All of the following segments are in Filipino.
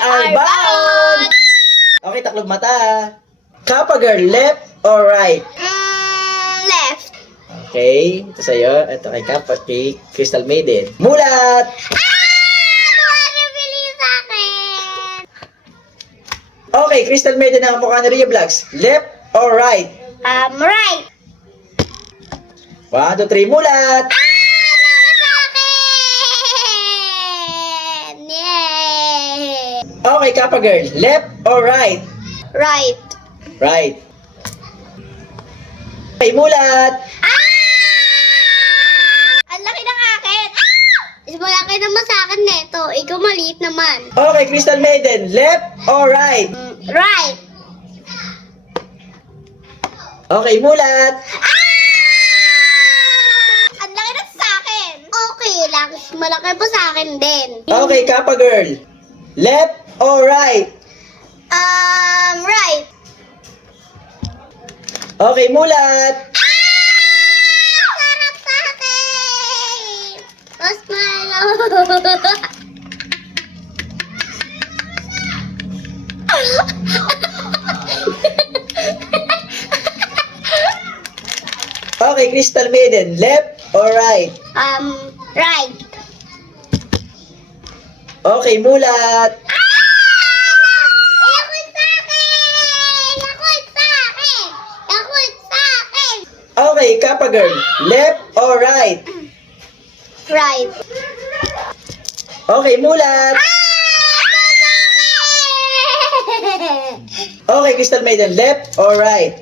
are bound! Okay, taklog mata. Kappa girl, left or right? Left. Okay, ito sa'yo. Ito kay Kappa, kay Crystal Maiden. Mulat! Bili sa akin! Okay, Crystal Maiden ang mukha ni Ria Vlogs. Left or right? Right. 1, 2, 3, mulat! Yay! Okay, Kappa girl, left or right? Right. Right. Okay, mulat! Ang laki ng akin! Mas malaki naman sa akin neto. Ikaw maliit naman. Okay, Crystal Maiden, left or right? Right. Okay, mulat! Ang laki na sa akin. Okay lang. Malaki po sa akin din. Okay, Kappa girl, left or right? Right. Okay, mulat! Sarap sa akin. Mas malo. Okay, Crystal Maiden, left or right? Right. Okay, mulat! Yakut sa akin! Yakut sa akin! Yakut sa akin! Okay, Kappa girl, left or right? Right. Okay, mulat! Okay, Crystal Maiden, left or right?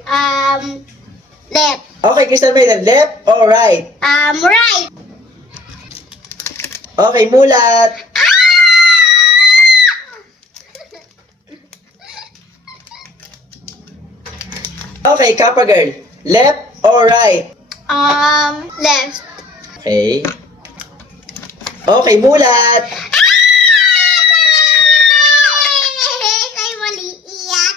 Left. Okay, Crystal Maiden, left or right? Right. Okay, mulat! Okay, Kappa girl, left or right? Left. Okay. Okay, mulat! Kay mali iyak.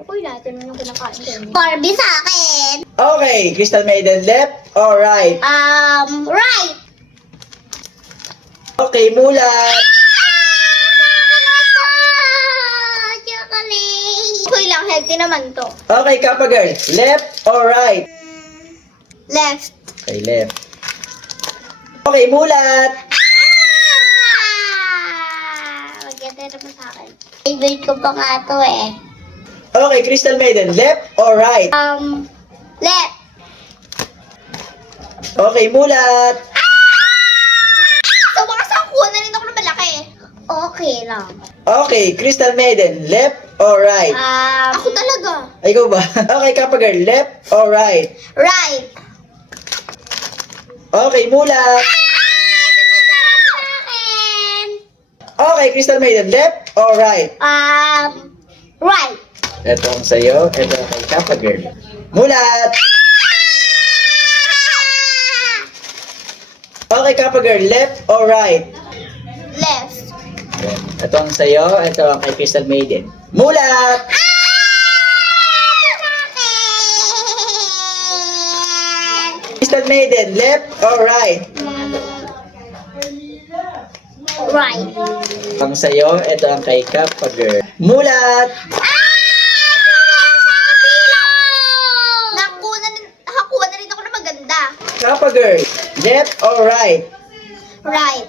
Ako'y natin mo yung kinakain din. Barbie sa akin. Okay, Crystal Maiden, left or right? Right. Okay, mulat! Chocolate. Okay lang, healthy naman to. Okay, Kappa girl, left or right? Left. Okay, left. Okay, mulat! Maganda naman sa akin. Favorite ko pa nga to eh. Okay, Crystal Maiden, left or right? Left. Okay, mulat! So, baka sa kuha na rin ako ng malaki. Okay lang. Okay, Crystal Maiden, left or right? Ako talaga. Ay, ikaw ba? Okay, Kappa girl, left or right? Right. Okay, mulat! Okay, Crystal Maiden, left or right? Right. Ito ang sa'yo, ito ang kay Kappa girl. Mulat! Okay, Kappa girl, left or right? Left. Ito ang sa'yo, ito ang kay Crystal Maiden. Mulat! Crystal Maiden, left or right? Right. Ang sa'yo, ito ang kay Kappa girl. Mulat! Nakakuha na rin ako na maganda. Kappa girl, left or right? Right.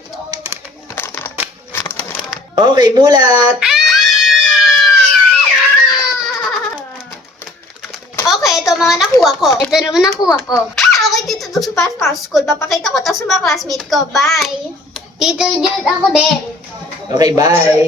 Okay, mulat! Okay, ito mga nakuha ko. Ito naman nakuha ko. Okay, dito to sa past school. Papakita ko to sa mga classmate ko. Bye! Dito Jude, ako din. Okay, bye!